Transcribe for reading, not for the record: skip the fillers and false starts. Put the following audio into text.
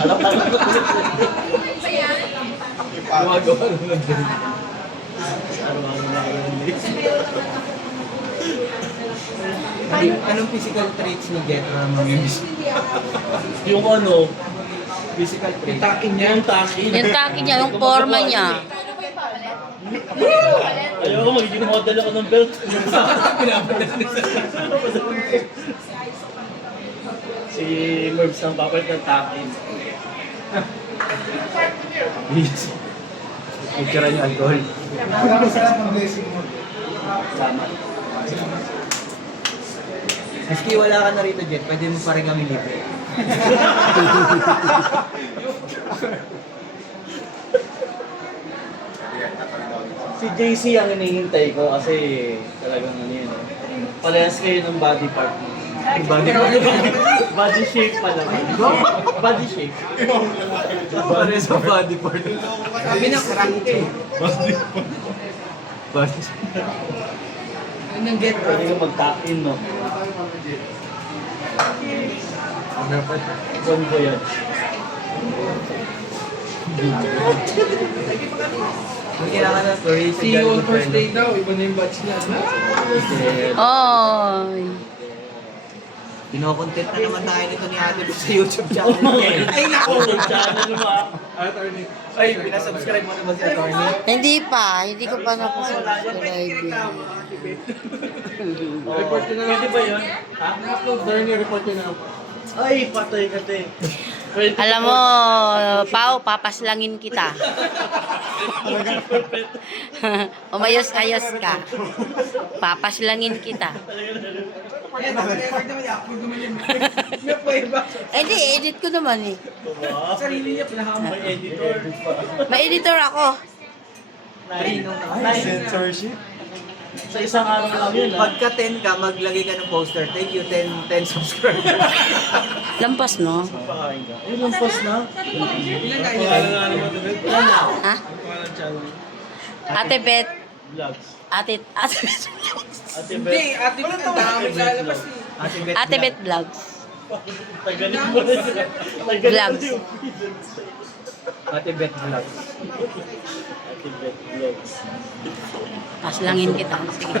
Alam ka lang. Gumagawa naman din. Araw-araw na yun. Anong physical traits ni Jet na mamimiss? Yung ano, Physical traits? yung takin niya. Yung takin. Yung taki niya, yung forma niya. Ayaw ko, magiging model ako ng belt. Si Mervs ang papalit ng takin. Picture niyo alcohol. Salamat. Maski wala ka na rito, Jet, pwede mo pa rin kami libre. Si JC ang hinihintay ko kasi talagang ano yun. Parehas kayo ng body part mo. Body part? Body shape pala. Body shape. Pare sa body part. Sabi na karate. Body Anong Jet? Pwede ka mag-tap-in, no? Bon voyage. Kung kailangan na story sa See you on first day daw, iba na yung batch niya. Oy. Pinokontent na naman tayo nito ni Ate Lu sa YouTube channel. Ay, naku! Yung channel mo, ah. Ay, pinasubscribe mo na ba si Atty? Hindi pa. Hindi ko pa napasubscribe. Report ko na. Pwede ba yun? Ha? Attorney, report yun na. Ay, patay ka, te. Alam mo, Pao, papaslangin kita. Umayos-ayos ka. Papaslangin kita. Eh, di, edit ko naman eh. Sarili niya, pinahamay editor. May editor ako. Censorship? Sa isang araw lang yun, ha? Pagka 10 ka, maglagay ka ng poster. Thank you, 10 subscribers. Lampas, no? Pakain ka. Ay, lampas na. Ilan na naman ito? Ilan na? Ha? Pangalan channel. Ate Bet. Vlogs. Ate Bet. Ate Hindi, Beth. ate mo ang dami lalabas eh. Ate Bet Vlogs. Tagalin mo na sila. Tagalin mo Vlogs. yung Ate Bet Vlogs. Ate Beth Vlogs. Paslangin kita. Sige.